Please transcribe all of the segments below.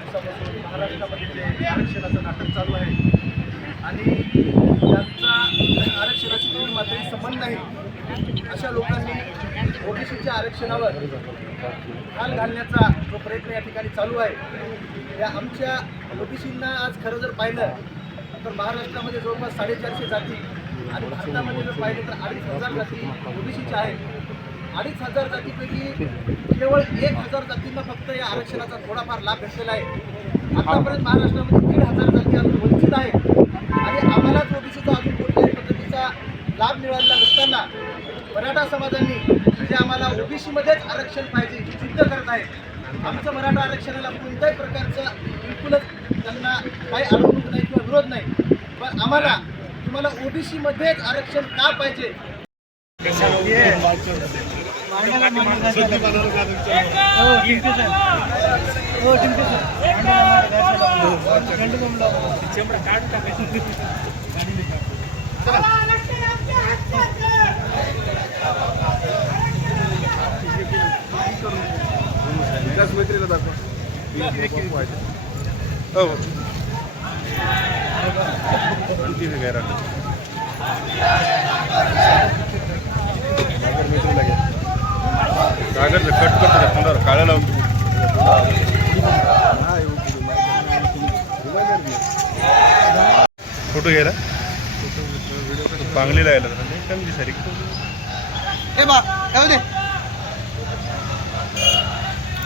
महाराष्ट्रामध्ये जे आरक्षणाचं नाटक चालू आहे आणि त्यांचा आरक्षणाशी काही मात्र संबंध नाही अशा लोकांनी ओबीसीच्या आरक्षणावर हाल घालण्याचा जो प्रयत्न या ठिकाणी चालू आहे या आमच्या ओबीसींना आज खरं जर पाहिलं तर महाराष्ट्रामध्ये जवळपास साडेचारशे जाती आणि भारतामध्ये जर पाहिलं तर अडीच हजार जाती ओबीसीच्या आहेत. अडीच हजार जातीपैकी केवळ एक हजार जातींना फक्त या आरक्षणाचा थोडाफार लाभ भेटलेला आहे. आतापर्यंत महाराष्ट्रामध्ये दीड हजार जाती अजून वंचित आहेत. आणि आम्हालाच ओबीसीचा अजून कोणत्याही पद्धतीचा लाभ मिळालेला नसताना मराठा समाजांनी जे आम्हाला ओबीसीमध्येच आरक्षण पाहिजे ही करत आहेत आमचं मराठा आरक्षणाला कोणत्याही प्रकारचं बिलकुलच त्यांना काही अडवणूक नाही किंवा विरोध नाही पण आम्हाला तुम्हाला ओबीसीमध्येच आरक्षण का पाहिजे विकास हो. कागद कट करतो रे तोंडावर काळं लावून फोटो घ्यायला यायला. नाही कमी सारी हे बा दे.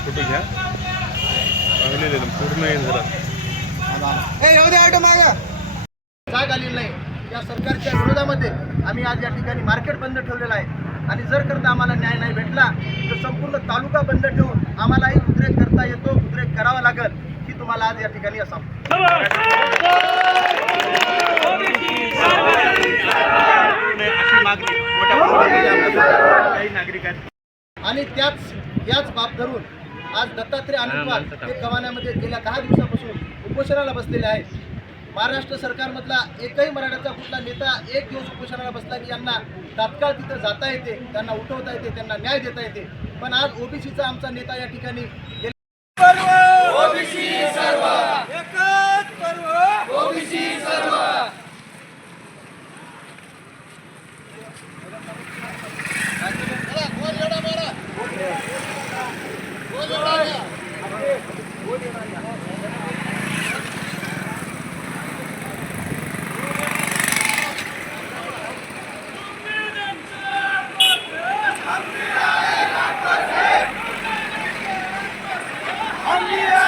फोटो घ्या. एकदम पूर्ण ऑटो माग. जाग आलेली नाही. या सरकारच्या विरोधामध्ये आम्ही आज या ठिकाणी मार्केट बंद ठेवलेलं आहे. आणि जर करता आम्हाला न्याय नाही भेटला तर संपूर्ण तालुका बंद ठेवून आम्हालाही उद्रेक करता येतो उद्रेक करावा लागल ही तुम्हाला आज या ठिकाणी असा आणि त्याच याच बाब धरून आज दत्तात्रय आनंदवाल हे कवान्यामध्ये गेल्या दहा दिवसापासून उपोषणाला बसलेले आहेत. महाराष्ट्र सरकारमधला एकही मराठ्याचा कुठला नेता एक दिवस उपोषणाला बसला की यांना तात्काळ तिथं जाता येते त्यांना उठवता येते त्यांना न्याय देता येते. पण आज ओबीसीचा आमचा नेता या ठिकाणी गेल्या Yeah!